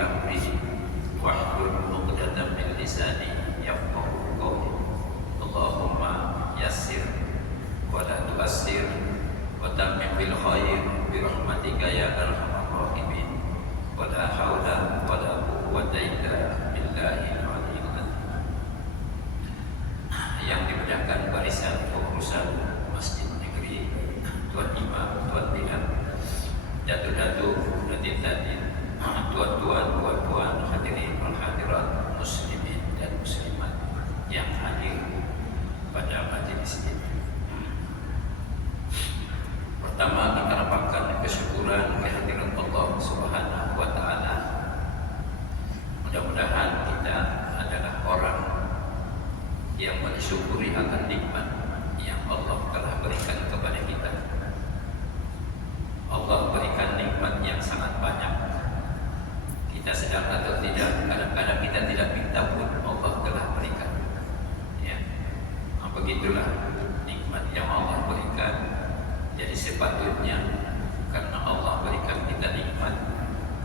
أمري واحلل عقدة من لساني يفقهوا قولي اللهم يسر ولا تؤسر وتمم بالخير برحمتك يا أرحم الراحمين ولا حول ولا قوة إلا بالله العلي العظيم. Yang dimuliakan barisan pengurusan Masjid Negeri Tuan Imam, Tuan Bidang, Datuk-datuk, Datin-datin, tuan-tuan, puan-puan, hadirin wal hadirat, muslimin dan muslimat yang hadir pada majelis ini. Pertama, kita rapatkan kesyukuran kehadiran Allah Subhanahu wa Ta'ala. Mudah-mudahan kita adalah orang yang mensyukuri akan nikmat yang Allah telah berikan kepada kita. Allah berikan nikmat yang sangat banyak. Kita sedang atau tidak, kadang-kadang kita tidak minta pun Allah telah berikan. Ya, begitulah nikmat yang Allah berikan. Jadi sepatutnya karena Allah berikan kita nikmat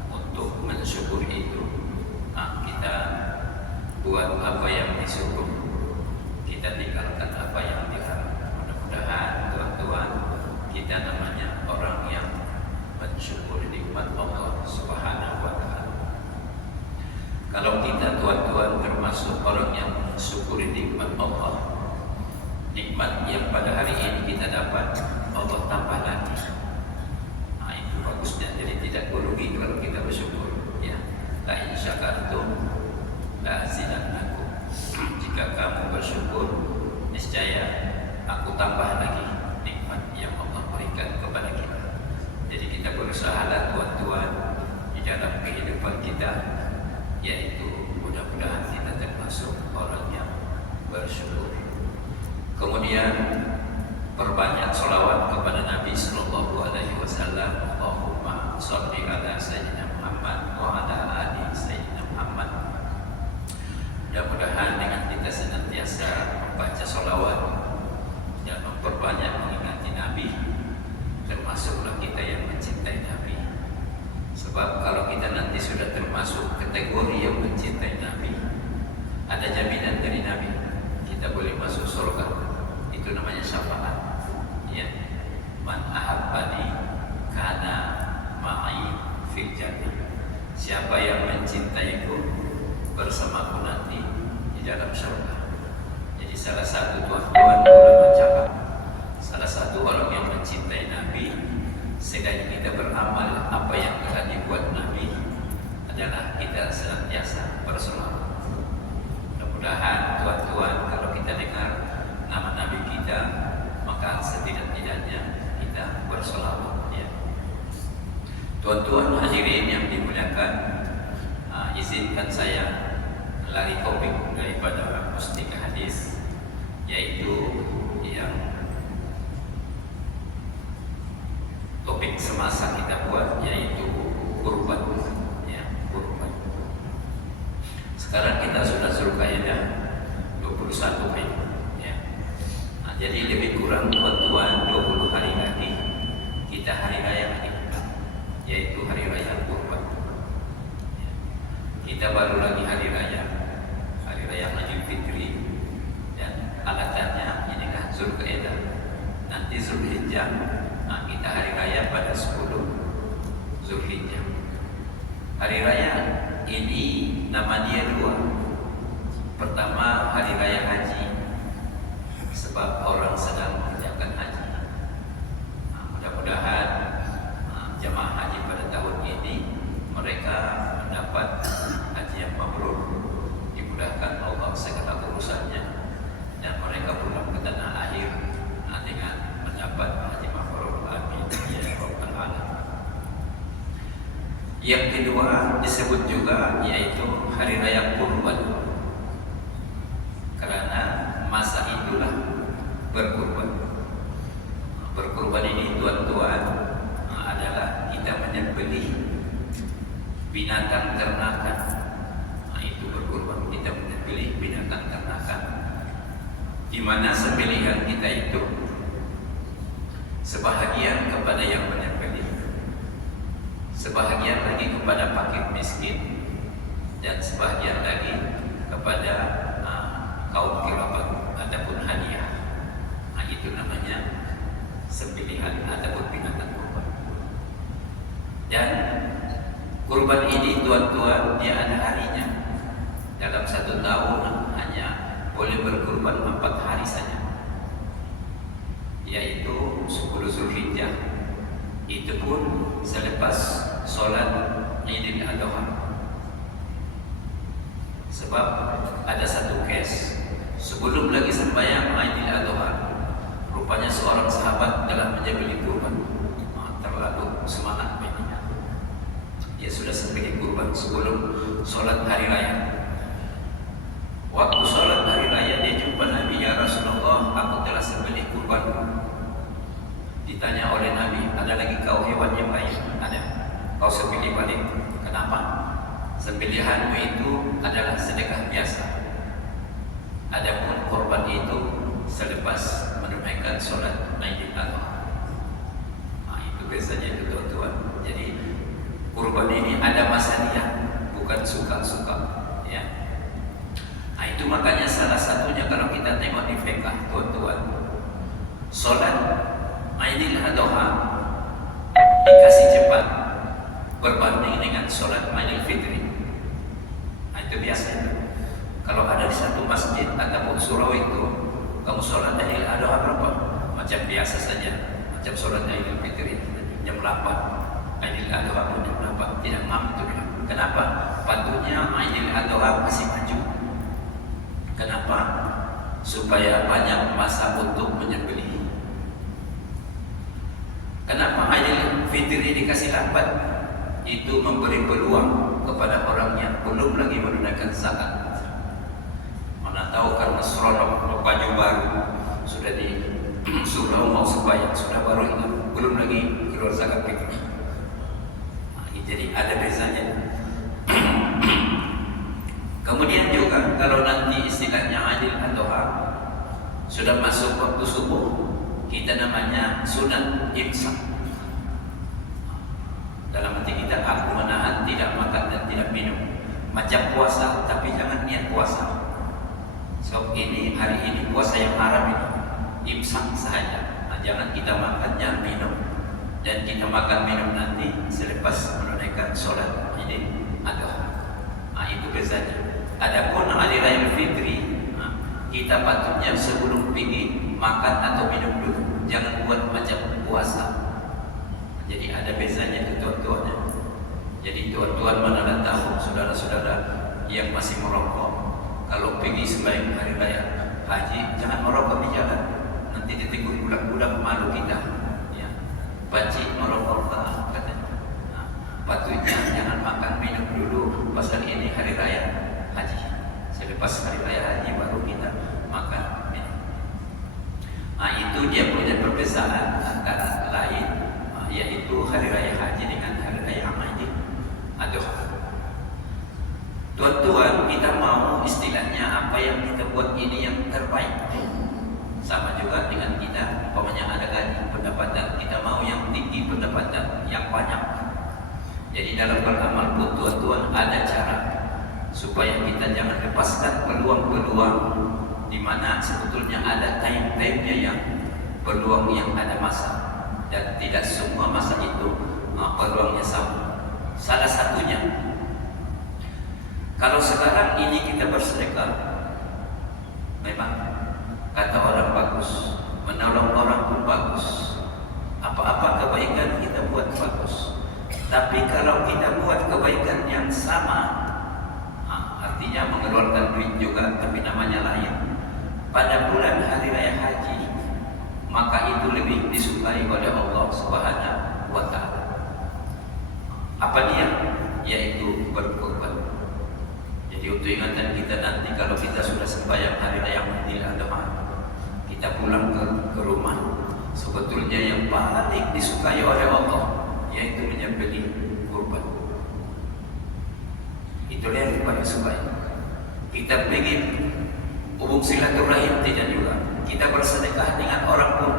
untuk mensyukuri itu, kita buat apa yang disuruh, kita tinggalkan apa yang dilarang. Mudah-mudahan tuan-tuan kita namanya orang yang mensyukuri nikmat Allah Subhanahu wa Ta'ala. Kalau kita tuan-tuan termasuk orang yang mensyukuri nikmat Allah, nikmat yang pada hari ini kita dapat, Allah tambah lagi. Itu bagusnya. Jadi tidak rugi kalau kita bersyukur. Ya, la in syakartum la azidannakum. Jika kamu bersyukur, niscaya aku tambah lagi nikmat yang Allah berikan kepada kita. Jadi kita berusahalah tuan-tuan di dalam kehidupan kita, yaitu mudah-mudahan kita termasuk orang yang bersyukur. Kemudian perbanyak sholawat kepada Nabi Sallallahu Alaihi Wasallam. Allahumma sholli ala Sayyidina Muhammad wa ala ali Sayyidina Muhammad. Mudah-mudahan dengan kita senantiasa membaca sholawat dan memperbanyak mengingati Nabi, termasuklah kita yang mencintai Nabi. Sebab kalau kita nanti sudah termasuk kategori yang mencintai Nabi, ada jaminan dari Nabi kita boleh masuk surga. Itu namanya syafaat. Ya, man ahabbani kana ma'i fil jannah. Siapa yang mencintaiku bersamaku nanti di dalam surga. Jadi salah satu tuan-tuan ulama cakap, salah satu orang yang mencintai Nabi, selain kita beramal apa yang telah dibuat Nabi, adalah kita senantiasa berselawat. Mudah-mudahan tuan-tuan kalau kita dengar nama Nabi kita, maka setidak-tidaknya kita berselawat. Ya. Tuan-tuan hadirin yang dimuliakan, izinkan saya lari topik daripada mustika hadis, yaitu yang topik semasa kita buat, yaitu kurban. Ya, kurban. Sekarang kita sudah Zulkaidah 21 hari. Jadi lebih kurang tuan-tuan 20 hari lagi kita hari raya lagi, yaitu hari raya kurban. Kita baru lagi hari raya Idul Fitri, dan alatannya ini kan Zulkaidah, nanti Zulhijjah. Kita hari raya pada 10 Zulhijjah. Hari raya ini nama dia dua. Pertama hari raya haji, sebab orang sedang mengerjakan haji. Mudah-mudahan jemaah haji pada tahun ini mereka mendapat haji yang mabrur, dimudahkan Allah segala urusannya, dan mereka pulang ke tanah air dengan mendapat haji mabrur. Amin ya rabbal alamin. Yang kedua disebut juga yaitu hari raya kurban, karena masa itulah berkurban. Berkurban ini tuan-tuan adalah kita menyembelih binatang ternakan. Itu berkurban, kita menyembelih binatang ternakan, di mana sembelihan kita itu sebahagian kepada yang menyembelih, sebahagian lagi kepada fakir miskin, ini tuan-tuan dia ada harinya. Dalam 1 tahun hanya boleh berkurban 4 hari saja, yaitu 10 Zulhijjah. Itu pun selepas sholat Idul Adha. Sebab ada satu case sebelum lagi sembahyang Idul Adha, rupanya seorang sahabat telah menyembelih kurban. Terlalu semangat mainnya, dia sudah sembelih kurban sebelum sholat hari raya. Waktu sholat hari raya dia jumpa Nabi, "Ya Rasulullah, aku telah sembelih kurban." Ditanya oleh Nabi, "Ada lagi kau hewan yang lain?" "Ada." "Kau sembelih balik. Kenapa?" "Sembelihanmu itu adalah sedekah biasa. Adapun korban itu selepas menunaikan sholat Idul Adha." Itu biasanya itu tuan-tuan. Jadi kurban ini ada masa dia, bukan suka-suka, ya. Itu makanya salah satunya kalau kita tengok di fiqh tuan-tuan, sholat Idul Adha dikasih cepat berbanding dengan sholat Idul Fitri. Itu biasanya. Kalau ada di satu masjid ataupun surau itu, kamu sholat Idul Adha berapa? Macam biasa saja, macam sholat Idul Fitri jam 8, Idul Adha pun jam 8, tidak mampu. Kenapa? Patutnya Idul Adha masih maju. Kenapa? Supaya banyak masa untuk menyembelih. Kenapa Idul Fitri dikasih lambat? Itu memberi peluang kepada orang yang belum lagi menunaikan zakat. Mana tahu karena seronok baju baru, sudah di surau mau sembahyang, sudah baru itu belum lagi keluar zakat fitrah. Jadi ada bezanya. Kemudian juga kalau nanti istilahnya Idul Adha sudah masuk waktu subuh, kita namanya sunat imsak. Dalam hati kita, aku menahan tidak makan dan tidak minum. Macam puasa, tapi jangan niat puasa. So ini hari ini puasa yang haram ini, imsak saja. Jangan kita makan, jangan minum. Dan kita makan minum nanti selepas menunaikan sholat Idul Adha. Itu bezanya. Adapun hari raya Fitri, kita patutnya sebelum pergi makan atau minum dulu. Jangan buat macam puasa. Jadi ada bezanya itu tuan-tuan. Jadi tuan-tuan mana tahu saudara-saudara yang masih merokok, kalau pergi sembahyang hari raya haji jangan merokok di jalan. Nanti ditegur budak-budak, malu kita. Ya. Bacik merokok katanya. Patutnya jangan makan minum dulu pasal ini hari raya haji. Selepas hari raya haji baru kita makan minum. Itu dia punya perbezaan antara lain, yaitu hari raya haji dengan hari raya Idul Adha. Tuan-tuan, kita mau istilahnya apa yang kita buat ini yang terbaik. Sama juga dengan kita, umpamanya ada gaji pendapatan, kita mau yang tinggi pendapatan, yang banyak. Jadi dalam beramal pun tuan-tuan ada cara supaya kita jangan lepaskan peluang-peluang di mana sebetulnya ada time-time-nya yang peluang yang ada masa, dan tidak semua masa itu peluangnya sama. Salah satunya, kalau sekarang ini kita bersedekah, memang kata orang bagus, menolong orang pun bagus, apa-apa kebaikan kita buat bagus. Tapi kalau kita buat kebaikan yang sama, artinya mengeluarkan duit juga tapi namanya lain, pada bulan hari raya haji, maka itu lebih disukai oleh Allah Subhanahu wa Ta'ala. Apa dia? Yaitu berkorban. Jadi untuk ingatan kita nanti kalau kita sudah sembahyang hari raya Idul Adha, kita pulang ke rumah, sebetulnya yang paling disukai oleh Allah yaitu menyembelih kurban. Itulah yang paling sukai. Kita ingin hubung silaturahim tidak juga. Kita bersedekah dengan orang pun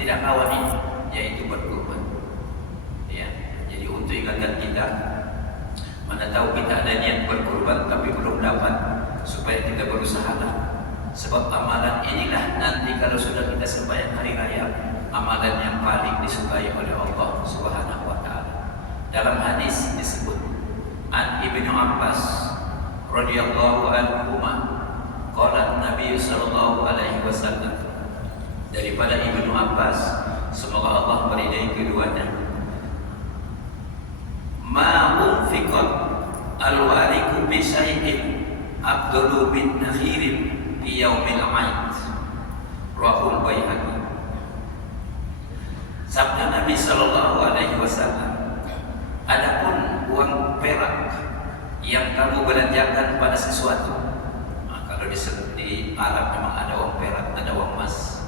tidak kawan ini, yaitu berkurban. Ya, jadi untuk ingatan kita, mana tahu kita ada niat berkurban tapi belum dapat, supaya kita berusaha lah. Sebab amalan inilah nanti kalau sudah kita sembahyang hari raya, amalan yang paling disukai oleh Allah Subhanahu wa Ta'ala. Dalam hadis disebut, an Ibnu Abbas radhiyallahu anhu qala Nabi sallallahu alaihi wasallam, daripada Ibnu Abbas, semoga Allah meridai keduanya, ma unfiqat al-wariku bi syai'in afdalu min nakhirin fi yaumil 'aid, rawahul Baihaqi. Sabda Nabi sallallahu alaihi wasallam, adapun uang perak yang kamu belanjakan pada sesuatu, kalau di Arab memang ada uang perak, ada uang emas.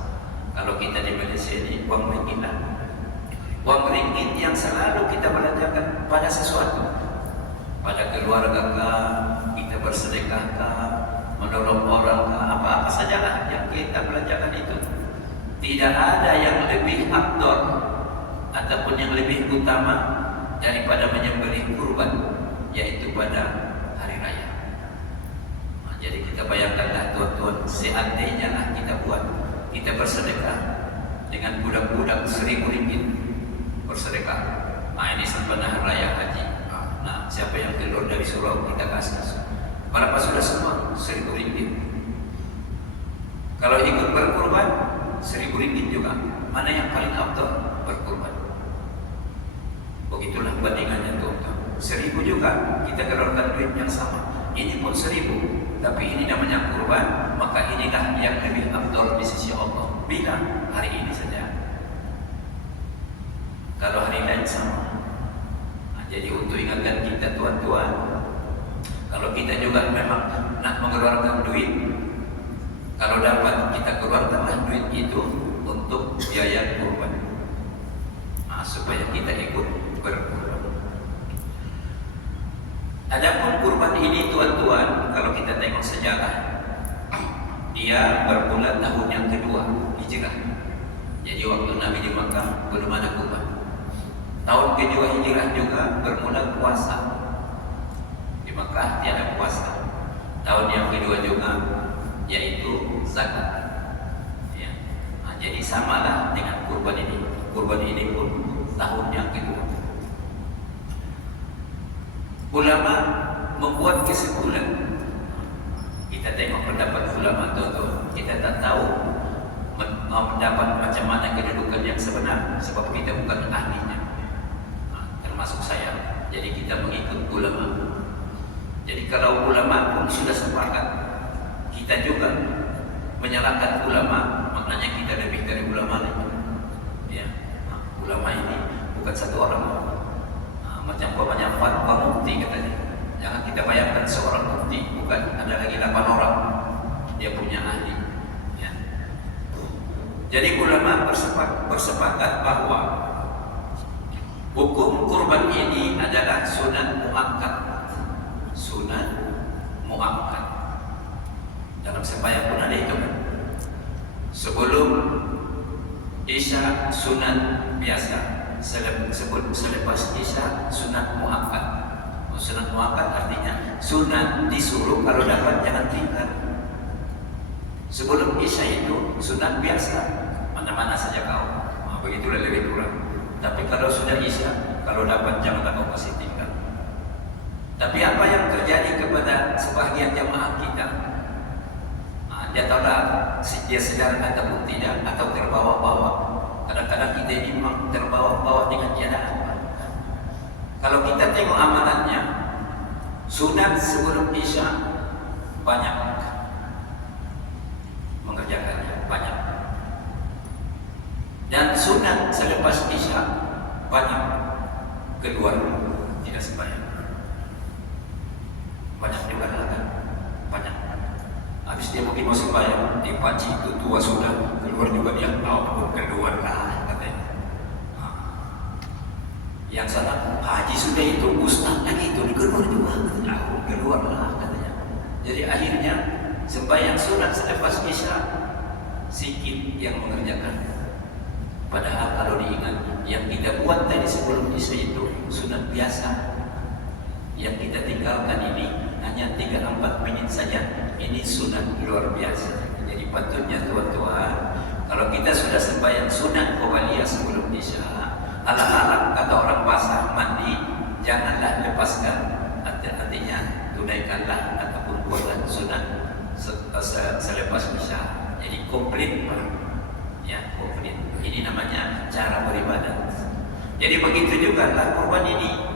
Kalau kita di Malaysia ini uang ringgit, uang ringgit yang selalu kita belanjakan pada sesuatu, pada keluarga kah, kita bersedekah kah, menolong orang kah, apa-apa sajalah yang kita belanjakan itu. Tidak ada yang lebih afdal ataupun yang lebih utama daripada menyembelih kurban, yaitu pada hari raya. Jadi kita bayangkanlah tuan-tuan, seandainya lah kita bersedekah dengan budak-budak 1.000 ringgit bersedekah. Ini sampai hari raya haji. Nah, siapa yang keluar dari surau kita kasih. Berapa sudah semua? 1.000 ringgit. Kalau ikut berkurban 1.000 ringgit juga. Mana yang paling afdal? Berkurban. Begitulah bandingannya tuan-tuan. 1.000 juga kita keluarkan duit yang sama. Ini pun 1.000. Tapi ini namanya kurban, maka inilah yang lebih afdal di sisi Allah. Bila hari ini saja, kalau hari lain sama. Jadi untuk ingatkan kita tuan-tuan, kalau kita juga memang nak mengeluarkan duit, kalau dapat kita keluarkanlah duit itu untuk biaya kurban, supaya kita ikut berkurban. Adapun kurban ini tuan-tuan, kalau kita tengok sejarah, dia bermula tahun yang kedua Hijrah. Jadi waktu Nabi di Makkah belum ada kurban. Tahun kedua Hijrah juga bermula puasa. Di Makkah tiada puasa. Tahun yang kedua juga yaitu zakat. Ya. Jadi samalah dengan kurban ini. Kurban ini pun tahun yang kedua. Ulama membuat kesimpulan. Kita tengok pendapat ulama tuan-tuan. Kita tak tahu mendapat macam mana kedudukan yang sebenar, sebab kita bukan ahlinya, termasuk saya. Jadi kita mengikut ulama. Jadi kalau ulama pun sudah sepakat, kita juga menyalahkan ulama, maknanya kita lebih dari ulama lagi. Ya, ulama ini bukan satu orang. Macam banyak fatwa mufti katanya. Jangan kita bayangkan seorang mufti, bukan, ada lagi 8 orang dia punya ahli. Ya. Jadi ulama bersepakat bahwa hukum kurban ini adalah sunat muakkad. Sunat muakkad. Dalam sembahyang pun ada itu kan. Sebelum Isya sunat biasa. Selepas Isya sunat muakkad. Sunat muakkad artinya sunat disuruh, kalau dapat jangan tinggal. Sebelum Isya itu sunat biasa, mana-mana saja kau. Begitulah lebih kurang. Tapi kalau sudah Isya, kalau dapat janganlah kau masih tinggal. Tapi apa yang terjadi kepada sebahagian jamaah kita, dia tahulah dia sedar ataupun tidak, atau terbawa-bawa. Kadang-kadang kita ini memang terbawa-bawa dengan keadaan. Kalau kita tengok amalannya, sunat sebelum Isya banyak mengerjakannya, banyak. Dan sunat selepas Isya banyak, keluar tidak sembahyang. Banyak juga kan? Banyak. Habis dia mungkin mau sembahyang, di paci itu tua sudah, keluar juga dia, keluar lah katanya. Yang sana haji sudah itu, ustaz lagi itu keluar juga, keluar lah katanya. Jadi akhirnya sembahyang sunat selepas Isya sikit yang mengerjakan. Padahal kalau diingat, yang kita buat tadi sebelum Isya itu sunat biasa. Yang kita tinggalkan ini hanya 3-4 menit saja. Ini sunat luar biasa. Jadi patutnya tuan-tuan, kalau kita sudah sembahyang sunat qabliyah sebelum Isya, ala-ala kata orang basah mandi, janganlah lepaskan tunaikanlah ataupun buatlah sunat selepas isya. Jadi komplit Pak. Ya, komplit. Ini namanya cara beribadah. Jadi begitu juga lah kurban ini.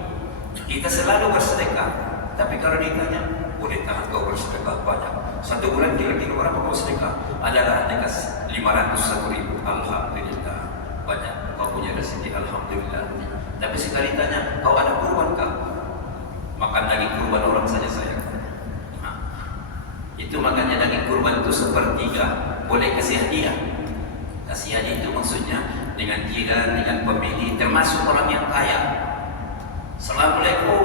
Kita selalu bersedekah, tapi kalau ditanya, boleh tak kau bersedekah banyak? Satu bulan kira-kira berapa kau sedekah? Adalah dekat 501.000. Alhamdulillah, banyak kau punya rezeki. Alhamdulillah. Tapi sekali tanya, kau ada kurban kah? Makan daging kurban orang saja saya. Itu makanya daging kurban itu sepertiga, boleh kasih hadiah. Kasih hadiah itu maksudnya dengan jiran, dengan pemilik, termasuk orang yang kaya. Assalamualaikum.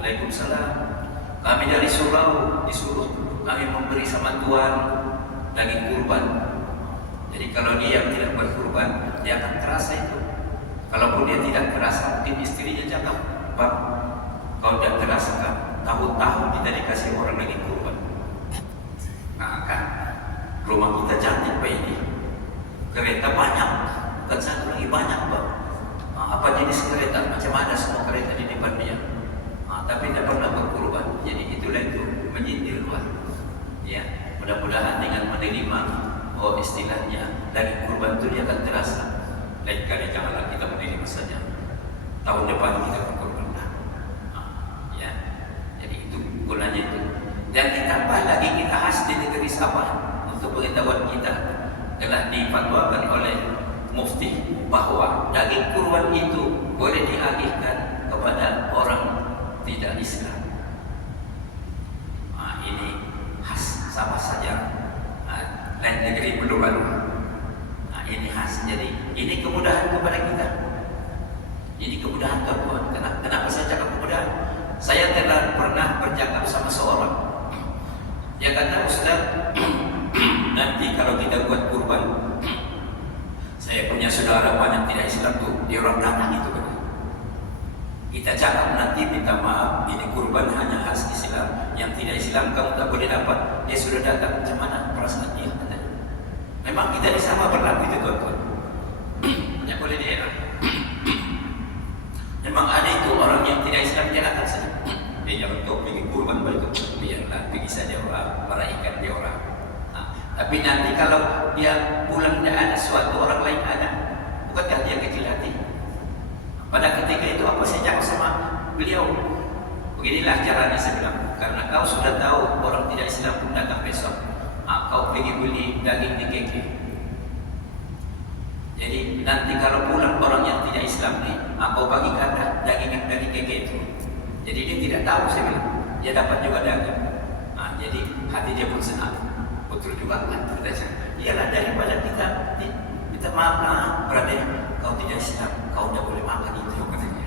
Waalaikumsalam. Kami dari surau disuruh kami memberi sama Tuhan daging kurban. Jadi kalau dia tidak berkurban, dia akan terasa itu. Kalaupun dia tidak terasa, mungkin istrinya cakap, Pak, kau tidak terasakan, tahun-tahun kita dikasih orang daging kurban. Nah kan, rumah kita cantik Pak ini, kereta banyak, bukan satu lagi banyak Pak. Apa jenis kereta? Macam ada semua kereta di depan dia. Tapi tidak pernah berkurban. Jadi itulah itu menyindir Pak. Ya, mudah-mudahan dengan menerima istilahnya daging kurban itu dia akan terasa. Lain kali janganlah kita menerima saja. Tahun depan kita berkurban. Ya, jadi itu gunanya itu. Dan ditambah lagi kita khas di negeri Sabah untuk pengetahuan kita telah difatwakan oleh Mufti bahwa daging kurban itu boleh dialihkan kepada orang tidak Islam. Ini khas Sabah saja. Lain negeri belum ada. Ini khas. Jadi ini kemudahan kepada kita. Ini kemudahan Tuhan. Kenapa saya cakap kemudahan? Saya telah pernah bercakap sama seorang. Dia kata, Ustaz, nanti kalau kita buat kurban, saya punya saudara banyak tidak Islam tuh, dia orang datang itu kan. Kita cakap nanti minta maaf, ini kurban hanya khas Islam, yang tidak Islam kamu tak boleh dapat. Dia sudah datang, macam mana perasaan dia? Katanya. Memang kita di sana berlaku itu tuan-tuan. Hanya boleh daerah. Memang ada itu orang yang tidak Islam dia datang saja. Dia jangan kau pergi kurban baik itu, biarlah pergi saja orang, meraihkan dia orang. Tapi nanti kalau dia pulang tidak ada suatu orang lain ada, bukankah dia kecil hati? Pada ketika itu apa saya cakap sama beliau? Beginilah caranya saya bilang, karena kau sudah tahu orang tidak Islam pun datang besok, kau pergi beli daging di KK. Jadi nanti kalau pulang orang yang tidak Islam ni, kau bagi kata daging yang dari KK itu. Jadi dia tidak tahu saya bilang, dia dapat juga daging. Jadi hati dia pun senang. Betul juga kan? Iyalah daripada kita maaf berada kau tidak Islam, kau tidak boleh makan itu katanya.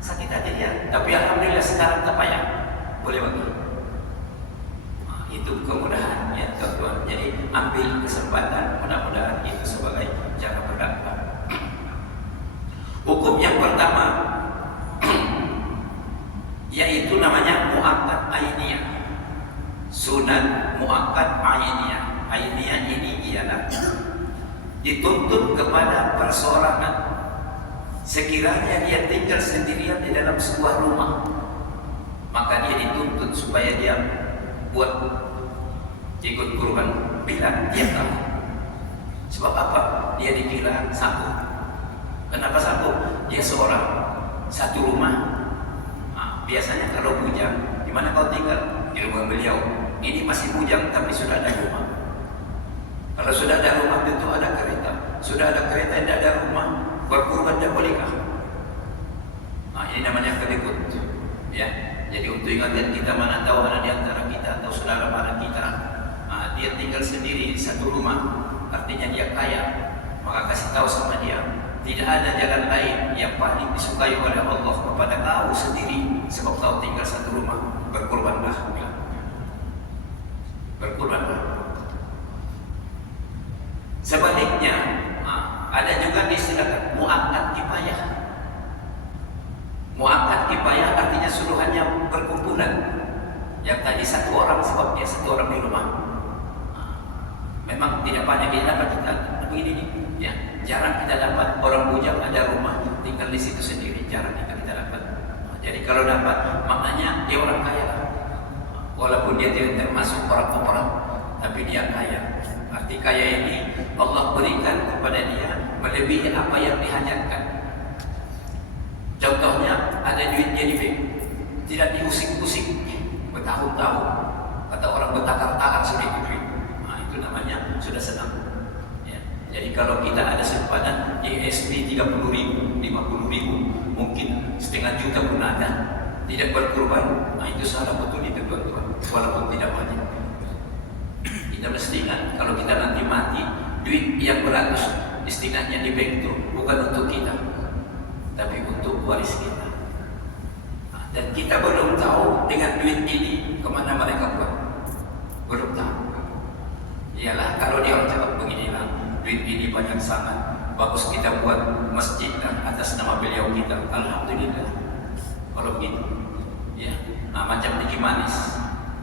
Sakit hati dia. Tapi alhamdulillah sekarang tak payah, boleh bagi. Itu kemudahan ya tuan-tuan. Jadi ambil kesempatan, mudah-mudahan itu sebagai cara berdakwah. Hukum yang pertama yaitu namanya muakkad ainiyah. Sunat muakkad ainiyah. Ainiyah ini ialah dituntut kepada perseorangan. Sekiranya dia tinggal sendirian di dalam sebuah rumah, maka dia dituntut supaya dia buat ikut kurban bila dia tahu. Sebab apa? Dia dikira sanggup. Kenapa sanggup? Dia seorang, satu rumah. Biasanya kalau bujang, di mana kau tinggal? Di rumah beliau. Ini masih bujang tapi sudah ada rumah. Kalau sudah ada rumah tentu ada kereta. Sudah ada kereta tidak ada rumah, berkurban tidak bolehkah? Ini namanya kelikut. Ya. Jadi untuk ingatan kita, mana tahu ada di antara kita atau saudara mana kita, dia tinggal sendiri di satu rumah, artinya dia kaya, maka kasih tahu sama dia, tidak ada jalan lain yang paling disukai oleh Allah kepada kau sendiri, sebab kau tinggal satu rumah, berkurbanlah. Berkurbanlah. Sebaliknya, ada juga disediakan muakkad kifayah. Muakkad kifayah artinya suruhannya berkumpulan. Yang tadi satu orang sebab dia satu orang di rumah. Memang tidak banyak kita dapat kita begini nih. Ya, jarang kita dapat orang bujang ada rumah tinggal di situ sendiri, jarang kita dapat. Jadi kalau dapat maknanya dia orang kaya. walaupun dia tidak termasuk orang-orang, tapi dia kaya. Arti kaya ini Allah berikan kepada dia melebihi apa yang dihajatkan. Contohnya ada duitnya di bank, tidak diusik-usik bertahun-tahun. Kata orang bertakar-takar sudah itu duit. Nah, itu namanya sudah senang. Ya. Jadi kalau kita ada simpanan di SB 30.000, 50.000, mungkin setengah juta pun ada, tidak berkorban, nah itu salah betul itu tuan-tuan, walaupun tidak banyak. Kita mesti ingat, kalau kita nanti mati, duit yang beratus istilahnya di bank itu bukan untuk kita, tapi untuk waris kita. Nah, dan kita belum tahu dengan duit ini kemana mereka buat, belum tahu. Iyalah kalau dia orang cakap beginilah, duit ini banyak sangat, bagus kita buat masjid atas nama beliau kita, alhamdulillah. Kalau begitu, ya, nah macam Niki Manis,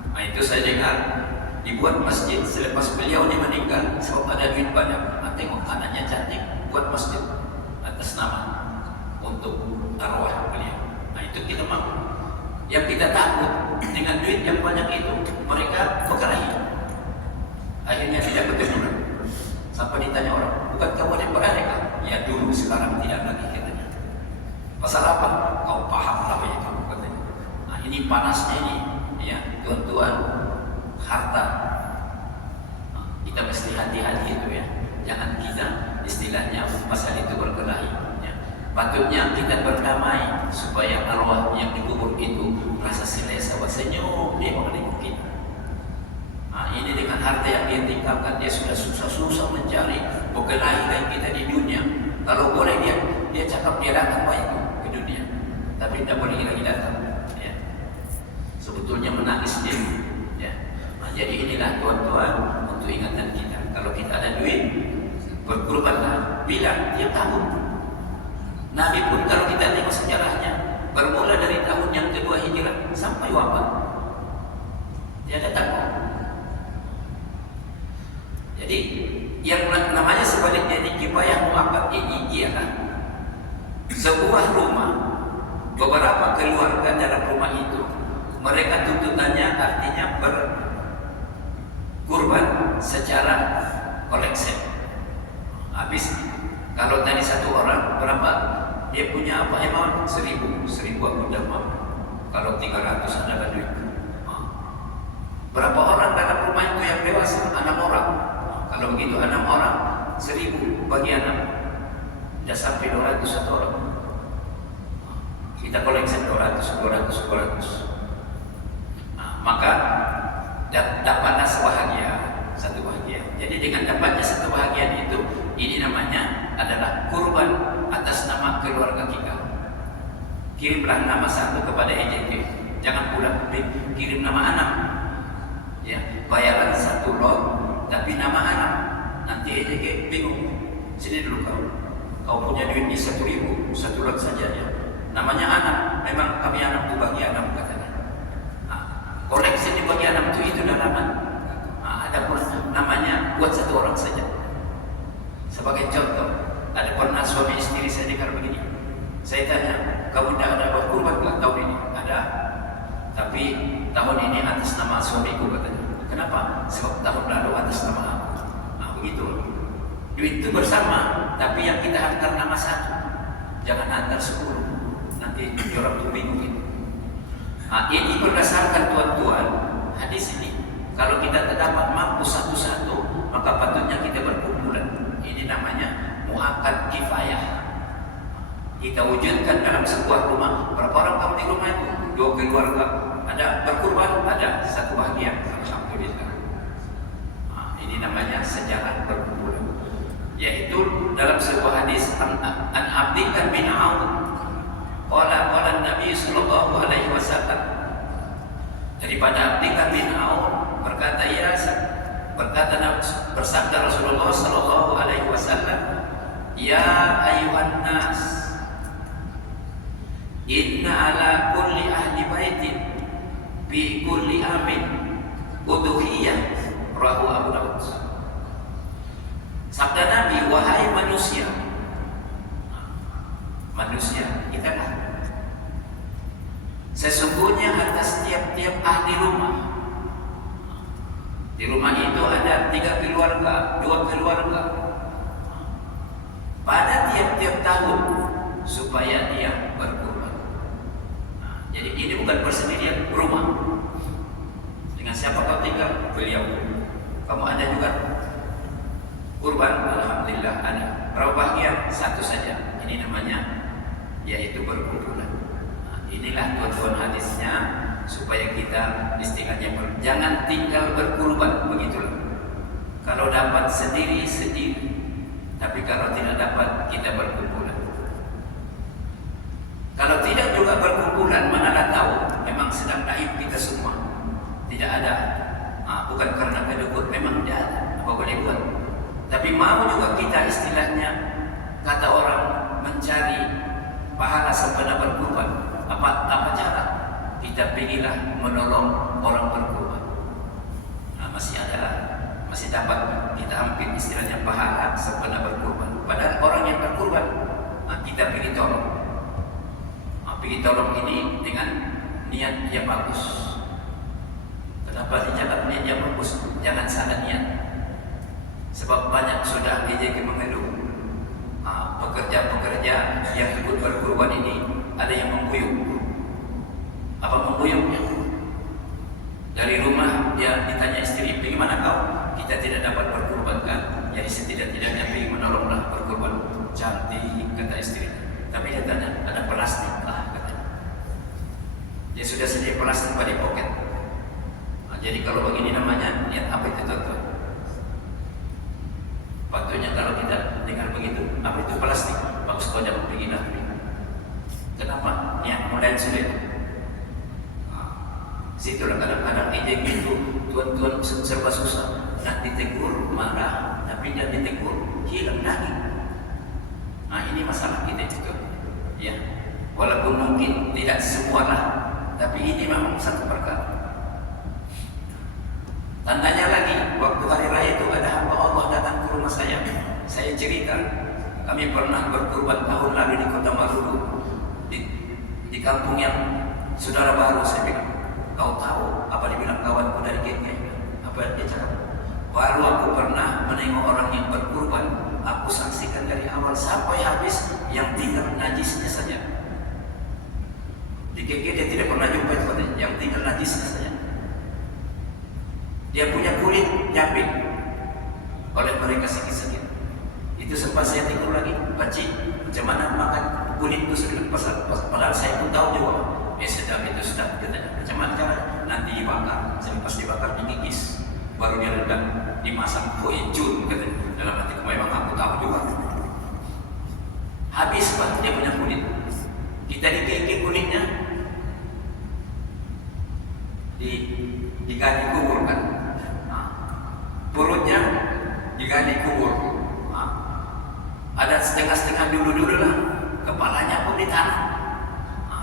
nah itu saya dengar dibuat masjid selepas beliau dia meninggal, sebab ada duit banyak. Nah, tengok anaknya cantik, buat masjid atas nama untuk arwah beliau. Nah itu kita mau. Yang kita takut dengan duit yang banyak itu, mereka berkelahi. Akhirnya tidak bertemu. Sampai ditanya orang, bukan kau ada berada? Ya dulu, sekarang tidak lagi katanya. Pasal apa? Kau paham apa itu katanya. Nah ini panasnya ini, ya tuan-tuan, harta. Nah, kita mesti hati-hati itu ya. Jangan kita istilahnya pasal itu berkelahi. Ya. Patutnya kita berdamai supaya arwah yang dikubur itu rasa selesa, senyum dia mengenai kita. Nah, ini dengan harta yang dia tinggalkan, dia sudah susah-susah mencari berkelahi dengan kita di dunia. Kalau boleh dia cakap dia datang baik ke dunia, tapi tidak boleh lagi datang. Ya. Sebetulnya menangis dia. Ya. Nah, jadi inilah tuan-tuan untuk ingatan kita. Kalau kita ada duit, berkorbanlah. Bila tiap tahun. Nabi pun kalau kita tengok sejarahnya, bermula dari tahun yang kedua Hijrah sampai wafat, dia datang. Jadi yang namanya sebaliknya di kifayah muakkad ini ialah sebuah rumah, beberapa keluarga dalam rumah itu, mereka tuntutannya artinya berkurban secara koleksen. Habis kalau tadi satu orang berapa dia punya apa emang 1.000 aku dapat. Kalau 300 adalah duit. Berapa orang dalam rumah itu yang dewasa? 6 orang. Kalau begitu 6 orang 1.000 bagi 6 sudah sampai 200 satu orang. Kita koleksi 200. Nah, maka dapatlah satu bahagia. Jadi dengan dapatnya satu bahagia itu, ini namanya adalah kurban atas nama keluarga kita. Kirimlah nama satu kepada EJK. Jangan pula kirim nama anak. Ya, bayaran satu lot tapi nama anak, nanti EJK bingung. Sini dulu kau punya duit di 1.000, satu lot saja ya. Namanya anak, memang kami anak itu bagi anak katanya. Nah, koleksi dibagi anak itu dalaman. Nah, ada pun namanya buat satu orang saja. Sebagai contoh, ada pernah suami istri saya dengar begini. Saya tanya, kamu tidak ada berkurban ke tahun ini? Ada, tapi tahun ini atas nama suamiku katanya. Kenapa? Sebab tahun lalu atas nama aku. Nah begitu. Duit itu bersama, tapi yang kita hantar nama satu. Jangan hantar 10. Nanti orang itu bingung itu. Nah, ini berdasarkan tuan-tuan hadis ini. Kalau kita terdapat mampu satu-satu, maka patutnya kita berkumpulan. Ini namanya muakkad kifayah. Kita wujudkan dalam sebuah rumah. Berapa orang kamu di rumah itu? 2 keluarga. Ada berkurban, ada satu bahagia. Alhamdulillah. Nah, ini namanya sejarah berkumpulan. Yaitu dalam sebuah hadis an Abdillah bin Auf. Qala Nabi sallallahu alaihi wasallam. Daripada Abdillah bin Auf berkata bersabda Rasulullah sallallahu alaihi wasallam, "Ya ayuhan nas, inna ala kulli ahli baitin fi kulli amin udhiyah." Rawahu Abu Daud. Sabda Nabi, wahai manusia, kita lah. Sesungguhnya atas tiap-tiap ahli rumah Di rumah itu ada 3 keluarga, 2 keluarga. Pada tiap-tiap tahun supaya dia berkurban. Jadi ini bukan persendirian rumah. Dengan siapa kau tinggal? Beliau. Kamu ada juga kurban? Alhamdulillah ada. Berapa bahagia? 1 saja. Ini namanya yaitu berkumpulan. Inilah tuan-tuan hadisnya supaya kita istilahnya jangan tinggal berkurban, begitulah. Kalau dapat sendiri, tapi kalau tidak dapat kita berkumpulan. Kalau tidak juga berkumpulan, manalah tahu memang sedang naib kita semua. Tidak ada, bukan karena kedukut, memang tidak ada. Apa boleh buat? Tapi mau juga kita istilahnya kata orang mencari pahala sempena berkurban. Apa cara? Kita pergilah menolong orang berkurban. Masih dapat kita ambil istilahnya pahala sempena berkurban. Padahal orang yang berkurban kita pergi tolong. Pergi tolong ini dengan niat yang bagus. Kenapa dicatat niat yang bagus? Jangan salah niat. Sebab banyak sudah dijadi mengeluh. Pekerja-pekerja yang ikut berkurban ini ada yang membuyuk. Apa membuyuknya? Dari rumah dia ditanya istri, bagaimana kau? Kita tidak dapat berkurban kan? Jadi setidak-tidaknya pergi menolonglah berkurban. Cantik kata istri. Tapi dia tanya, ada plastik lah katanya. Dia sudah sedia plastik pada poket. Jadi kalau begini namanya niat apa itu tuan-tuan? Patutnya kalau kita dengar begitu, apa itu plastik? Bagus kau jangan pergi lah. Kenapa? Niat mulai sudah. Situlah kadang-kadang ide itu tuan-tuan serba susah. Nak ditegur marah, tapi jangan ditegur hilang lagi. Ini masalah kita juga. Ya, walaupun mungkin tidak semualah, tapi ini memang satu perkara. Tandanya lagi, waktu hari raya itu ada hamba Allah datang ke rumah saya. Saya cerita, kami pernah berkurban tahun lalu di Kota Maluku, di kampung yang saudara baru. Saya bilang, kau tahu apa dibilang kawanku dari KK? Apa dia cakap? Baru aku pernah menengok orang yang berkurban. Aku saksikan dari awal sampai habis yang tinggal najisnya saja. Di KK dia tidak pernah jumpa itu, yang tinggal najisnya saja. Dia punya kulit nyapik oleh mereka sikit-sikit. Itu sempat saya tegur lagi, Pakcik, macam mana makan kulit itu sedang pasal. Padahal saya pun tahu juga. Sedap itu sedap, katanya. Macam mana cara? Nanti dibakar. Saya pas dibakar digigis, baru dia redam, dimasak. Jun katanya. Dalam hatiku memang aku tahu juga. Habis pak dia punya kulit. Kita dikeke kulitnya, digali kubur kan. Perutnya digali kubur. Ada setengah-setengah dulu lah. Kepalanya pun ditanam.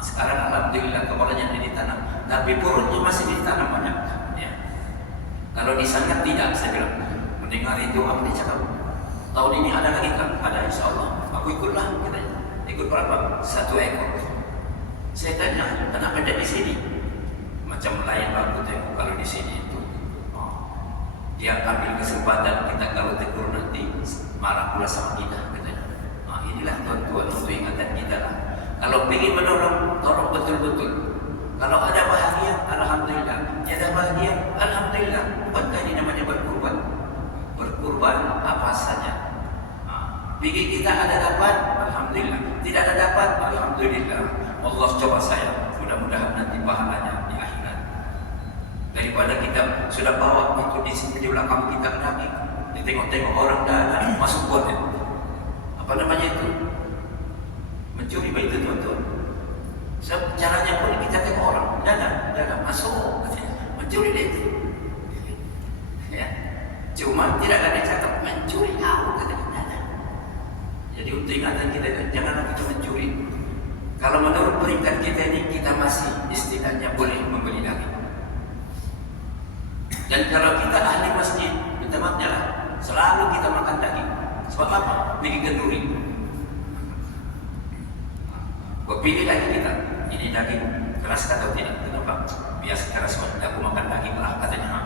Sekarang alhamdulillah kepalanya ditanam. Tapi perutnya masih ditanam banyak. Ya. Kalau disangat tidak, saya bilang. Mendengar itu apa dia cakap? Tahun ini ada lagi kan? Ada insya Allah. Aku ikutlah. Katanya. Ikut berapa? 1 ekor. Saya tanya, kenapa dia di sini? Macam lain aku tengok kalau di sini itu. Dia ambil kesempatan kita kalau tegur nanti marah pula sama kita. Katanya. Inilah tuan-tuan untuk ingatan kita lah. Kalau ingin menolong, tolong betul-betul. Kalau ada bahagia, alhamdulillah. Tiada bahagia, alhamdulillah. Bukankah ini namanya berkurban? Berkurban apa saja. Bagi kita ada dapat, alhamdulillah. Tidak ada dapat, alhamdulillah. Allah coba saya. Mudah-mudahan nanti pahalanya di akhirat. Daripada kita sudah bawa itu di sini di belakang kita lagi, ditengok-tengok orang dah masuk buat itu. Apa namanya itu? Mencuri begitu tuan-tuan. Caranya pun kita tengok orang, dah masuk, mencuri dia itu. Ya, cuma tidak ada catat mencuri kau katanya. Jadi untuk ingatan kita janganlah kita mencuri. Kalau menurut peringkat kita ini kita masih istilahnya boleh membeli daging. Dan kalau kita ahli masjid, minta maafnya lah, selalu kita makan daging. Sebab apa? Bikin kenduri. Pilih lagi kita, ini daging keras atau tidak? Kenapa? Biasa keras, aku makan daging lah katanya.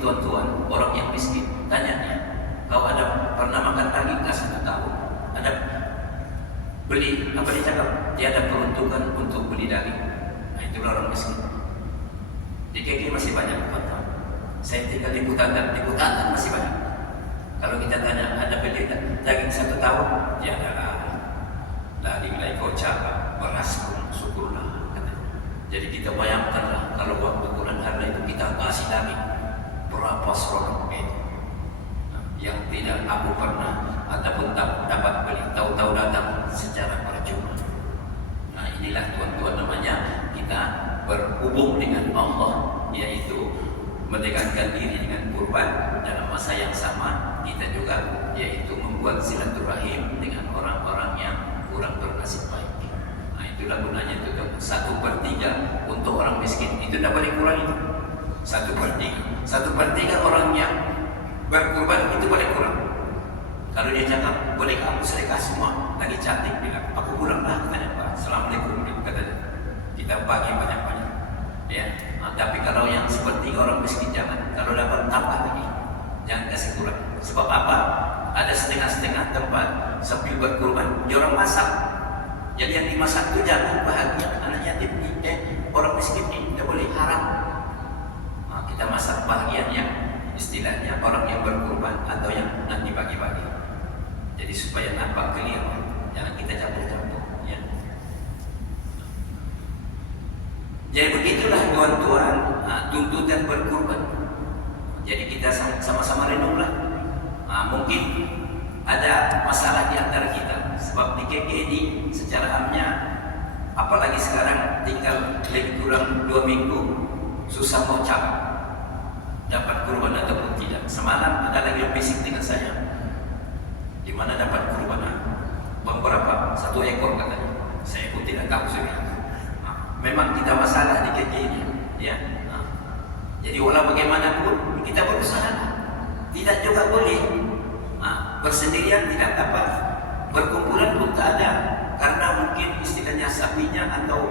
miskin tuan-tuan, orang yang miskin, tanya dia, kau ada pernah makan daging nggak 1 tahun? Ada beli, apa dia cakap? Tiada peruntukan untuk beli daging. Nah, itulah orang miskin. Di KK masih banyak tuan-tuan. Saya tinggal di Kutantan masih banyak. Kalau kita tanya, ada beli daging 1 tahun? Tiada lah. Daging lagi kau cakap, beras pun syukurlah. Jadi kita bayangkanlah kalau waktu bulan hari itu kita kasih daging berapa seronok itu. Yang tidak aku pernah ataupun dapat beli, tahu-tahu datang secara percuma. Nah, inilah tuan-tuan namanya kita berhubung dengan Allah, yaitu mendekatkan diri dengan kurban. Dalam masa yang sama kita juga yaitu membuat silaturahim dengan orang-orang yang kurang bernasib baik. Nah, itulah gunanya itu 1/3 untuk orang miskin. Itu dapat dikurangi 1/3. 1/3 orang yang berkurban itu boleh kurang. Kalau dia cakap, boleh aku sedekah semua, lagi cantik bilang, aku kurang lah, katanya Pak. Assalamualaikum, katanya. Kita bagi banyak-banyak. Ya, nah, tapi kalau yang seperti orang miskin jangan. Kalau dapat tambah lagi, jangan kasih kurang. Sebab apa? Ada setengah-setengah tempat sambil berkurban, dia orang masak. Jadi yang dimasak itu jangan bahagia anak yatim orang miskin ini, tidak boleh haram. Nah, kita masak bahagian yang istilahnya orang yang berkurban atau yang nanti bagi-bagi. Jadi supaya nampak clear, jangan kita campur-campur. Ya. Jadi begitulah tuan-tuan, tuntutan berkurban. Jadi kita sama-sama renunglah. Mungkin ada masalah di antara kita, sebab di KK ini secara amnya, apalagi sekarang tinggal lebih kurang 2 minggu, susah mau cakap dapat kurban ataupun tidak. Semalam ada lagi yang bisik dengan saya, di mana dapat kurban beberapa, 1 ekor katanya. Saya pun tidak tahu sih. Memang kita masalah di KK ini, ya. Jadi walau bagaimanapun kita berusaha. Tidak juga boleh bersendirian, tidak dapat berkumpulan pun tak ada, karena mungkin istilahnya sapinya atau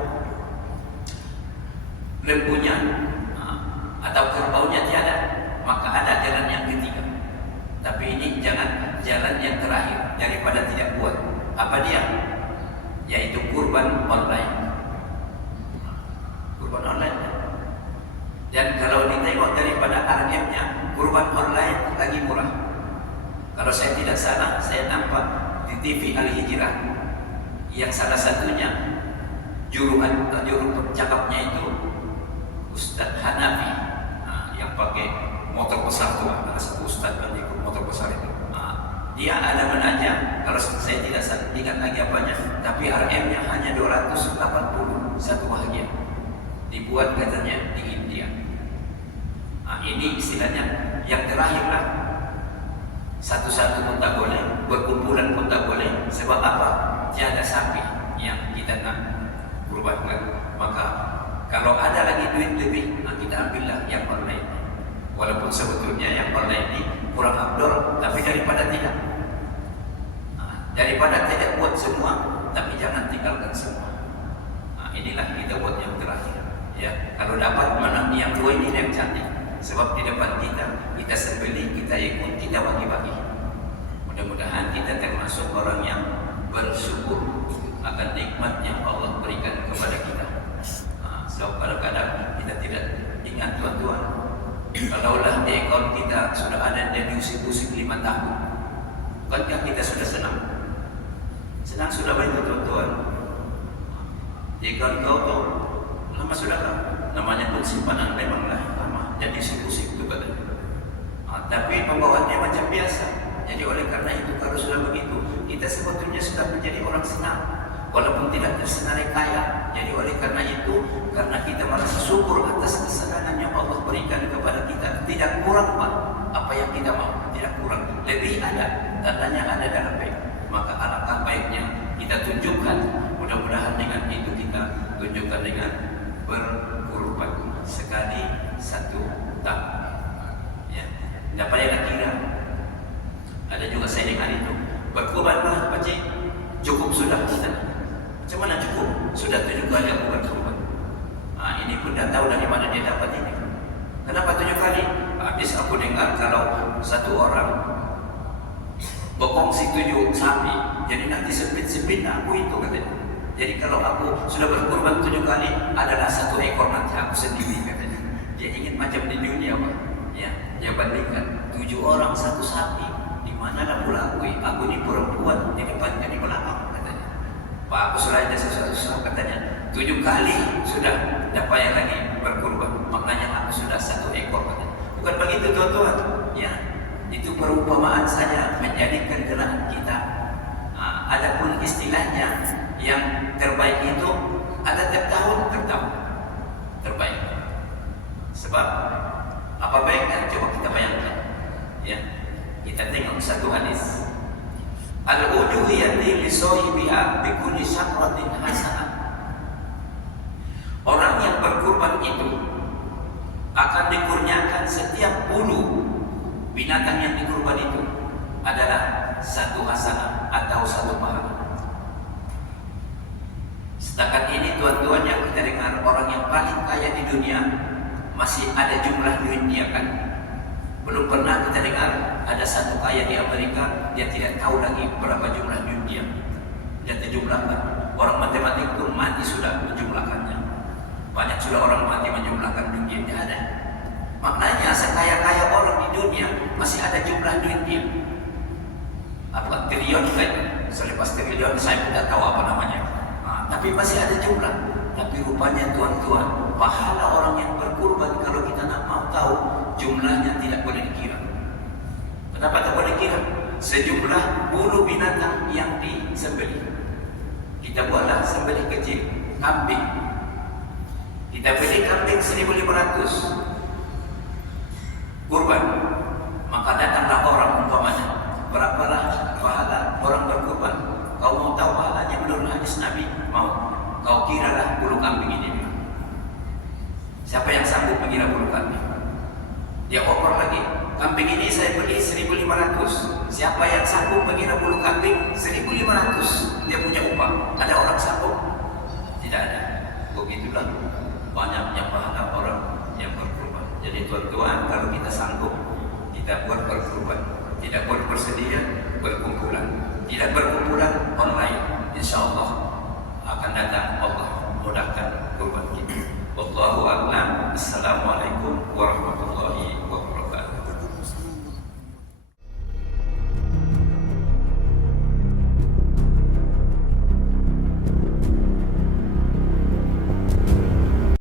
lembunya atau kerbaunya tiada, maka ada jalan yang ketiga. Tapi ini jangan jalan yang terakhir daripada tidak buat. Apa dia? Yaitu kurban online. Kurban online. Dan kalau ditengok daripada harganya, kurban online lagi murah. Kalau saya tidak salah, saya nampak di TV Al-Hijrah yang salah satunya juru cakapnya itu Ustadz Hanafi, yang pakai motor besar tu, ada satu ustadz yang ikut motor besar itu. Dia ada menanya, kalau saya tidak ingat lagi apanya, tapi RM-nya hanya 280 satu bahagia. Dibuat katanya di India. Ini istilahnya yang terakhir lah. Satu-satu pun tak boleh, berkumpulan pun tak boleh. Sebab apa? Tiada sapi yang kita nak kurbankan. Maka kalau ada lagi duit lebih, kita ambillah yang online. Walaupun sebetulnya yang online ini kurang abdul, tapi daripada tidak. Daripada tidak buat semua, tapi jangan tinggalkan semua. Inilah kita buat yang terakhir. Ya, kalau dapat mana yang 2 ini yang cantik. Sebab di depan kita sembelih, kita ikut, kita bagi-bagi. Mudah-mudahan kita termasuk orang yang bersyukur akan nikmat yang Allah berikan kepada kita. Sebab kadang-kadang kita tidak ingat tuan-tuan, kalaulah di ekor kita sudah ada yang diusik-usik 5 tahun, bukankah kita sudah senang? Senang sudah banyak tuan-tuan. Di ekor kau tu lama sudah kan? Namanya pun simpanan memanglah lama, jadi usik-usik itu katanya. Tapi pembawaannya macam biasa. Jadi oleh karena itu kalau sudah begitu, kita sebetulnya sudah menjadi orang senang, walaupun tidak tersenari kaya. Jadi oleh karena itu, karena kita merasa syukur atas kesenangan yang Allah berikan kepada kita, tidak kurang Pak, apa yang kita mau, tidak kurang, lebih ada, tandanya ada dalam baik. Maka alangkah baiknya kita tunjukkan, mudah-mudahan dengan itu kita tunjukkan dengan berkurban sekali 1 tahun. Ya, tidak payah nak kira. Ada juga saya dengar itu, berkurbanlah Pak Cik, cukup sudah kita. Macam mana cukup? Sudah 7 kali aku berkurban. Ini pun dah tahu dari mana dia dapat ini. Kenapa 7 kali? hadis aku dengar kalau satu orang berkongsi 7 sapi, jadi nanti sepit-sepit aku itu katanya. Jadi kalau aku sudah berkorban 7 kali, adalah 1 ekor nanti aku sendiri katanya. Dia ingin macam di dunia, Pak. Ya, dia bandingkan 7 orang 1 sapi, di mana lah pula aku ini perempuan di depannya di belakang katanya. Pak, aku sudah ada sesuatu katanya. 7 kali sudah, tidak payah lagi berkorban. Maknanya aku sudah 1 ekor katanya. Bukan begitu tuan-tuan. Ya, itu perumpamaan saja menjadikan kendaraan kita. Adapun istilahnya yang terbaik itu ada tiap tahun terbaik. Sebab apa baiknya? Coba kita bayangkan. Ya, kita tengok satu hadis. Al-uduhiyati li sahibiha bi kulli syakratin hasanah. Orang yang berkurban itu akan dikurniakan setiap bulu binatang yang dikurban itu adalah 1 hasanah atau 1 pahala. Setakat ini tuan-tuan yang kita dengar, orang yang paling kaya di dunia masih ada jumlah duit dia kan. Belum pernah kita dengar ada satu kaya di Amerika dia tidak tahu lagi berapa jumlah duit dia. Dia terjumlahkan. Orang matematik pun mati sudah menjumlahkannya. Banyak sudah orang mati menjumlahkan duit dia, tidak ada. Maknanya sekaya-kaya orang di dunia masih ada jumlah duit dia. Apa triliun kan? Selepas triliun saya tidak tahu apa namanya. Tapi masih ada jumlah. Tapi rupanya tuan-tuan, pahala orang yang berkurban kalau kita nak mau tahu jumlahnya tidak boleh dikira. Kenapa tak boleh dikira? Sejumlah bulu binatang yang disembelih. Kita buatlah sembelih kecil, kambing. Kita beli kambing 1.500 kurban. Maka datanglah orang umpamanya, berapalah pahala orang berkurban? Kau mau tahu pahalanya menurut hadis Nabi? Mau. Kau kiralah bulu kambing ini. Siapa yang sanggup mengira bulu kambing? Dia oper lagi. Kambing ini saya beli 1.500. Siapa yang sanggup mengira bulu kambing 1.500? Dia punya upah. Ada orang sanggup? Tidak ada. Begitulah banyaknya pahala orang yang berkurban. Jadi tuan-tuan, kalau kita sanggup, kita buat berkurban. Tidak buat bersedia, berkumpulan. Tidak berkumpulan online, insya Allah akan datang